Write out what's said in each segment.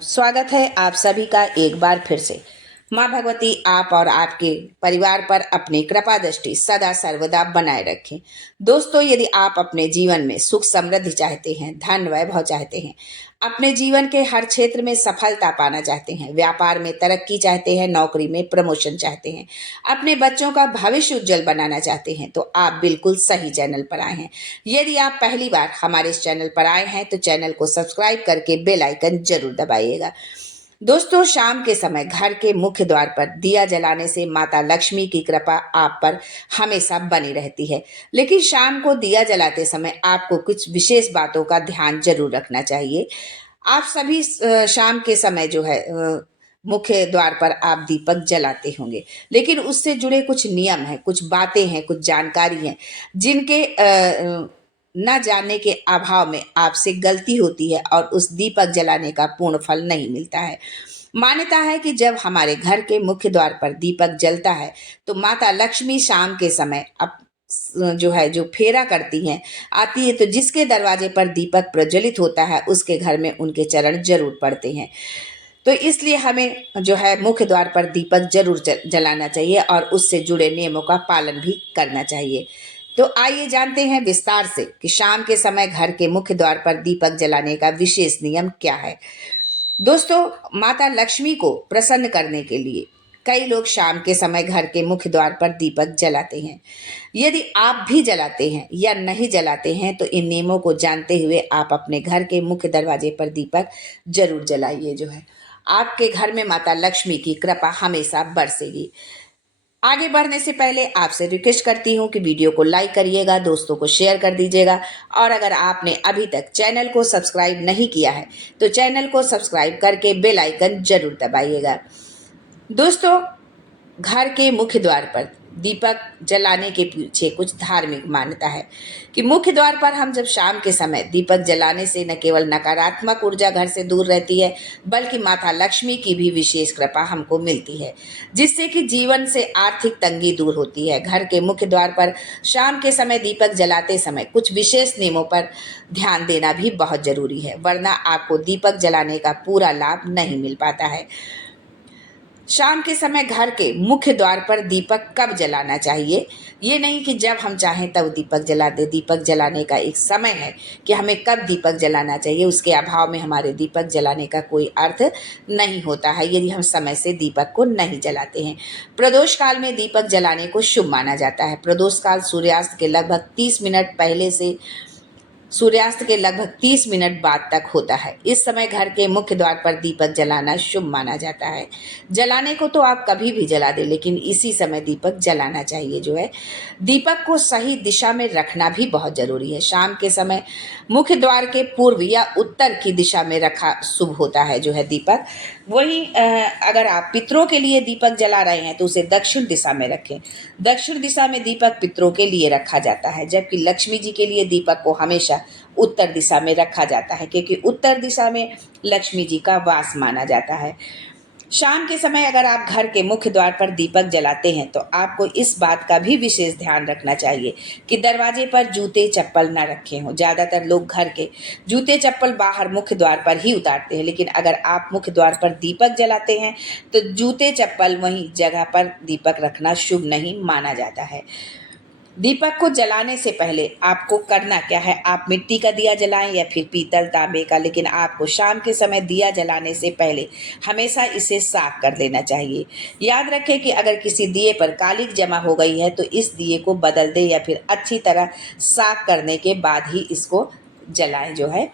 स्वागत है आप सभी का एक बार फिर से। माँ भगवती आप और आपके परिवार पर अपनी कृपा दृष्टि सदा सर्वदा बनाए रखें। दोस्तों, यदि आप अपने जीवन में सुख समृद्धि चाहते हैं, धन वैभव चाहते हैं, अपने जीवन के हर क्षेत्र में सफलता पाना चाहते हैं, व्यापार में तरक्की चाहते हैं, नौकरी में प्रमोशन चाहते हैं, अपने बच्चों का भविष्य उज्जवल बनाना चाहते हैं, तो आप बिल्कुल सही चैनल पर आए हैं। यदि आप पहली बार हमारे इस चैनल पर आए हैं तो चैनल को सब्सक्राइब करके बेल आइकन जरूर दबाइएगा। दोस्तों, शाम के समय घर के मुख्य द्वार पर दिया जलाने से माता लक्ष्मी की कृपा आप पर हमेशा बनी रहती है। लेकिन शाम को दिया जलाते समय आपको कुछ विशेष बातों का ध्यान जरूर रखना चाहिए। आप सभी शाम के समय जो है मुख्य द्वार पर आप दीपक जलाते होंगे, लेकिन उससे जुड़े कुछ नियम हैं, कुछ बातें हैं, कुछ जानकारी हैं जिनके न जानने के अभाव में आपसे गलती होती है और उस दीपक जलाने का पूर्ण फल नहीं मिलता है। मान्यता है कि जब हमारे घर के मुख्य द्वार पर दीपक जलता है तो माता लक्ष्मी शाम के समय जो फेरा करती हैं, आती है, तो जिसके दरवाजे पर दीपक प्रज्वलित होता है उसके घर में उनके चरण जरूर पड़ते हैं। तो इसलिए हमें जो है मुख्य द्वार पर दीपक जरूर जलाना चाहिए और उससे जुड़े नियमों का पालन भी करना चाहिए। तो आइए जानते हैं विस्तार से कि शाम के समय घर के मुख्य द्वार पर दीपक जलाने का विशेष नियम क्या है। दोस्तों, माता लक्ष्मी को प्रसन्न करने के लिए कई लोग शाम के समय घर के मुख्य द्वार पर दीपक जलाते हैं। यदि आप भी जलाते हैं या नहीं जलाते हैं तो इन नियमों को जानते हुए आप अपने घर के मुख्य दरवाजे पर दीपक जरूर जलाइए। जो है आपके घर में माता लक्ष्मी की कृपा हमेशा बरसेगी। आगे बढ़ने से पहले आपसे रिक्वेस्ट करती हूँ कि वीडियो को लाइक करिएगा, दोस्तों को शेयर कर दीजिएगा और अगर आपने अभी तक चैनल को सब्सक्राइब नहीं किया है तो चैनल को सब्सक्राइब करके बेल आइकन जरूर दबाइएगा। दोस्तों, घर के मुख्य द्वार पर दीपक जलाने के पीछे कुछ धार्मिक मान्यता है कि मुख्य द्वार पर हम जब शाम के समय दीपक जलाने से न केवल नकारात्मक ऊर्जा घर से दूर रहती है बल्कि माता लक्ष्मी की भी विशेष कृपा हमको मिलती है, जिससे कि जीवन से आर्थिक तंगी दूर होती है। घर के मुख्य द्वार पर शाम के समय दीपक जलाते समय कुछ विशेष नियमों पर ध्यान देना भी बहुत जरूरी है, वरना आपको दीपक जलाने का पूरा लाभ नहीं मिल पाता है। शाम के समय घर के मुख्य द्वार पर दीपक कब जलाना चाहिए? ये नहीं कि जब हम चाहें तब दीपक जला दे। दीपक जलाने का एक समय है कि हमें कब दीपक जलाना चाहिए, उसके अभाव में हमारे दीपक जलाने का कोई अर्थ नहीं होता है यदि हम समय से दीपक को नहीं जलाते हैं। प्रदोष काल में दीपक जलाने को शुभ माना जाता है। प्रदोष काल सूर्यास्त के लगभग 30 मिनट पहले से सूर्यास्त के लगभग 30 मिनट बाद तक होता है। इस समय घर के मुख्य द्वार पर दीपक जलाना शुभ माना जाता है। जलाने को तो आप कभी भी जला दें, लेकिन इसी समय दीपक जलाना चाहिए। जो है दीपक को सही दिशा में रखना भी बहुत जरूरी है। शाम के समय मुख्य द्वार के पूर्व या उत्तर की दिशा में रखा शुभ होता है जो है दीपक। वहीं अगर आप पितरों के लिए दीपक जला रहे हैं तो उसे दक्षिण दिशा में रखें। दक्षिण दिशा में दीपक पितरों के लिए रखा जाता है, जबकि लक्ष्मी जी के लिए दीपक को हमेशा उत्तर दिशा में रखा जाता है, क्योंकि उत्तर दिशा में लक्ष्मी जी का वास माना जाता है। शाम के समय अगर आप घर के मुख्य द्वार पर दीपक जलाते हैं तो आपको इस बात का भी विशेष ध्यान रखना चाहिए कि दरवाजे पर जूते चप्पल ना रखे हों। ज़्यादातर लोग घर के जूते चप्पल बाहर मुख्य द्वार पर ही उतारते हैं, लेकिन अगर आप मुख्य द्वार पर दीपक जलाते हैं तो जूते चप्पल वहीं जगह पर दीपक रखना शुभ नहीं माना जाता है। दीपक को जलाने से पहले आपको करना क्या है, आप मिट्टी का दिया जलाएं या फिर पीतल तांबे का, लेकिन आपको शाम के समय दिया जलाने से पहले हमेशा इसे साफ कर लेना चाहिए। याद रखें कि अगर किसी दिए पर कालिक जमा हो गई है तो इस दिए को बदल दें या फिर अच्छी तरह साफ करने के बाद ही इसको जलाएं। जो है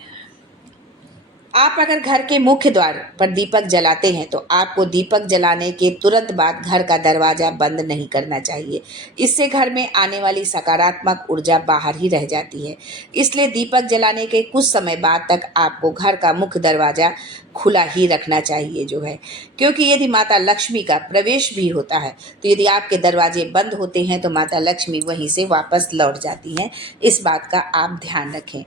आप अगर घर के मुख्य द्वार पर दीपक जलाते हैं तो आपको दीपक जलाने के तुरंत बाद घर का दरवाजा बंद नहीं करना चाहिए। इससे घर में आने वाली सकारात्मक ऊर्जा बाहर ही रह जाती है। इसलिए दीपक जलाने के कुछ समय बाद तक आपको घर का मुख्य दरवाजा खुला ही रखना चाहिए। जो है क्योंकि यदि माता लक्ष्मी का प्रवेश भी होता है तो यदि आपके दरवाजे बंद होते हैं तो माता लक्ष्मी वहीं से वापस लौट जाती हैं। इस बात का आप ध्यान रखें।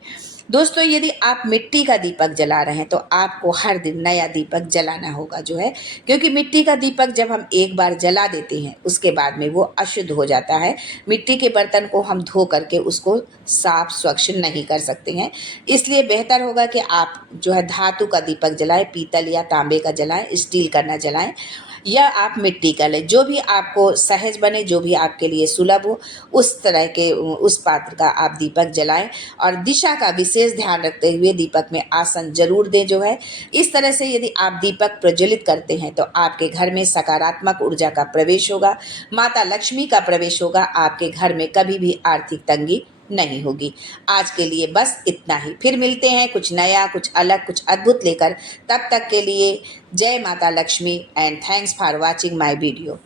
दोस्तों, यदि आप मिट्टी का दीपक जला रहे हैं तो आपको हर दिन नया दीपक जलाना होगा जो है, क्योंकि मिट्टी का दीपक जब हम एक बार जला देते हैं उसके बाद में वो अशुद्ध हो जाता है। मिट्टी के बर्तन को हम धो करके उसको साफ स्वच्छ नहीं कर सकते हैं। इसलिए बेहतर होगा कि आप जो है धातु का दीपक जलाएं, पीतल या तांबे का जलाएं, स्टील का ना जलाएं, या आप मिट्टी का लें। जो भी आपको सहज बने, जो भी आपके लिए सुलभ हो, उस तरह के उस पात्र का आप दीपक जलाएं। और दिशा का विशेष ध्यान रखते हुए दीपक में आसन जरूर दें जो है। इस तरह से यदि आप दीपक प्रज्वलित करते हैं तो आपके घर में सकारात्मक ऊर्जा का प्रवेश होगा, माता लक्ष्मी का प्रवेश होगा, आपके घर में कभी भी आर्थिक तंगी नहीं होगी। आज के लिए बस इतना ही। फिर मिलते हैं कुछ नया, कुछ अलग, कुछ अद्भुत लेकर। तब तक के लिए जय माता Lakshmi and thanks for watching my video.